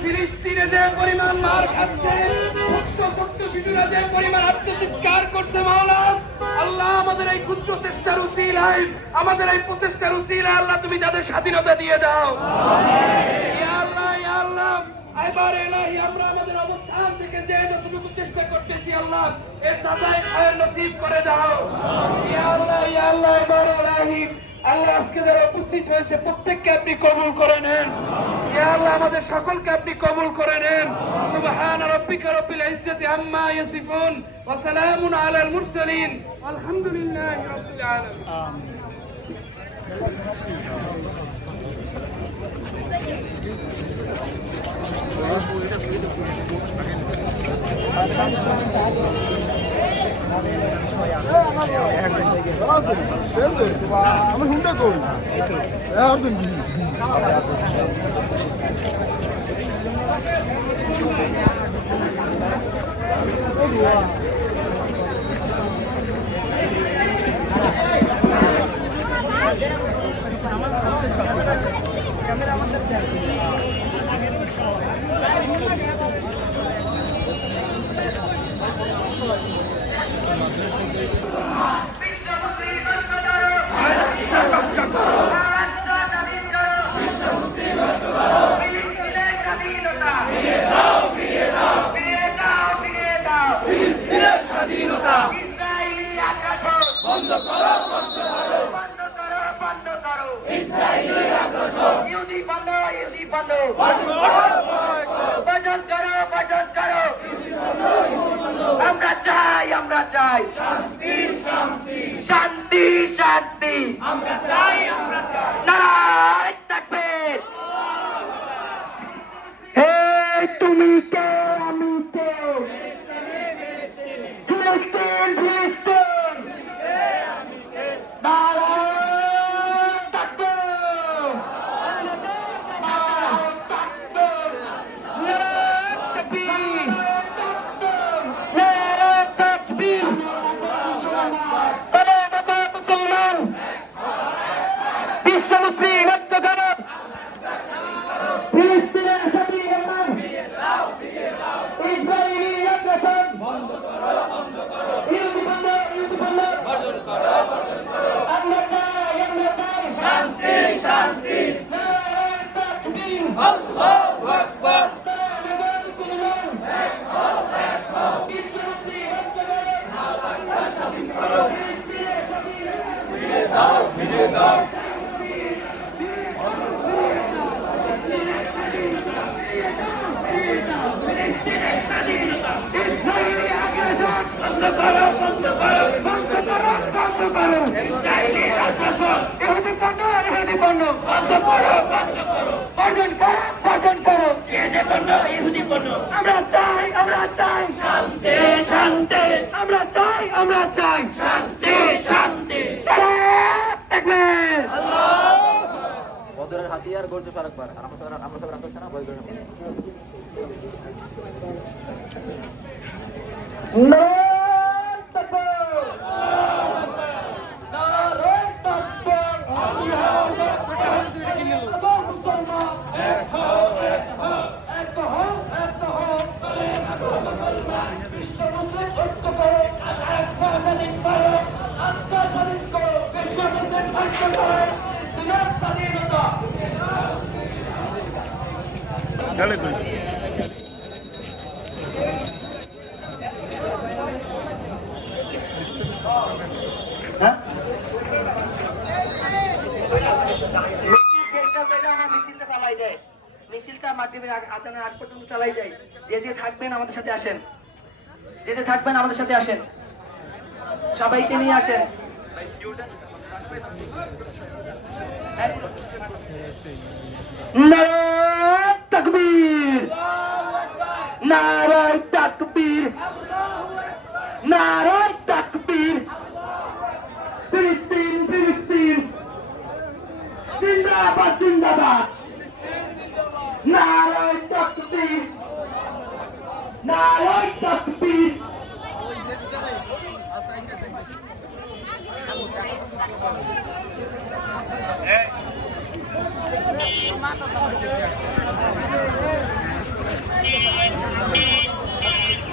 ফিলিস্তিনে যে পরিমাণ মার খাচ্ছে ছোট্ট ছোট্ট শিশুরা যে পরিমাণ আত্মচিৎকার করছে মাওলা আল্লাহ আমাদের এই ক্ষুদ্র চেষ্টার উচিলায় আমাদের এই প্রচেষ্টার উচিলায় আল্লাহ, তুমি তাদের স্বাধীনতা দিয়ে দাও। আল্লাহ আল্লাহ, আজকে যারা উপস্থিত হয়েছে, প্রত্যেককে আপনি কবুল করে নেন। আল্লাহ, আমাদের সকলকে আপনি কবুল করে নেন। সুবহান রাব্বিকা রাব্বিল ইজ্জাতি আম্মা ইয়াসিফুন ওয়া সালামুন আলাল মুরসালিন। আলহামদুলিল্লাহি রাব্বিল আলামিন। আমার হুন্ডা কই একদম বন্ধ করো বন্ধ ইসরায়েলি আগ্রাসন। ইহুদি বন্ধ ইহুদি বন্ধ বন্ধ করো বজন করো বজন করো আমরা চাই আমরা চাই। শান্তি শান্তি। শান্তি শান্তি। আমরা চাই আমরা চাই। নারায় আমরা চাই আমরা চাই। শান্তি শান্তি আমরা চাই আমরা চাই। শান্তি হাতিয়ার গর্জে সড়ক পার। আমরা সব আমরা সব রাখছি না ভয় চলে কই হ্যাঁ? মিছিলটা আগ- পর্যন্ত চালাই যায়। যে যে থাকবেন আমাদের সাথে আসেন। যে যে থাকবেন আমাদের সাথে আসেন। সবাইকে নিয়ে আসেন। তকবীর নারায় তকবীর নারায় তকবীর ফিলিস্তিন ফিলিস্তিন জিন্দাবাদ জিন্দাবাদ নারায় তকবীর নারায় তকবীর Hey!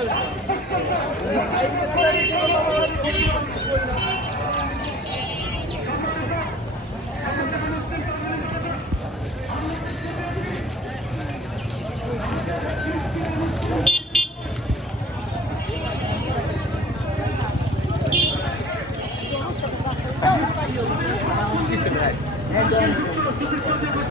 দাঁড়া দাঁড়া Thank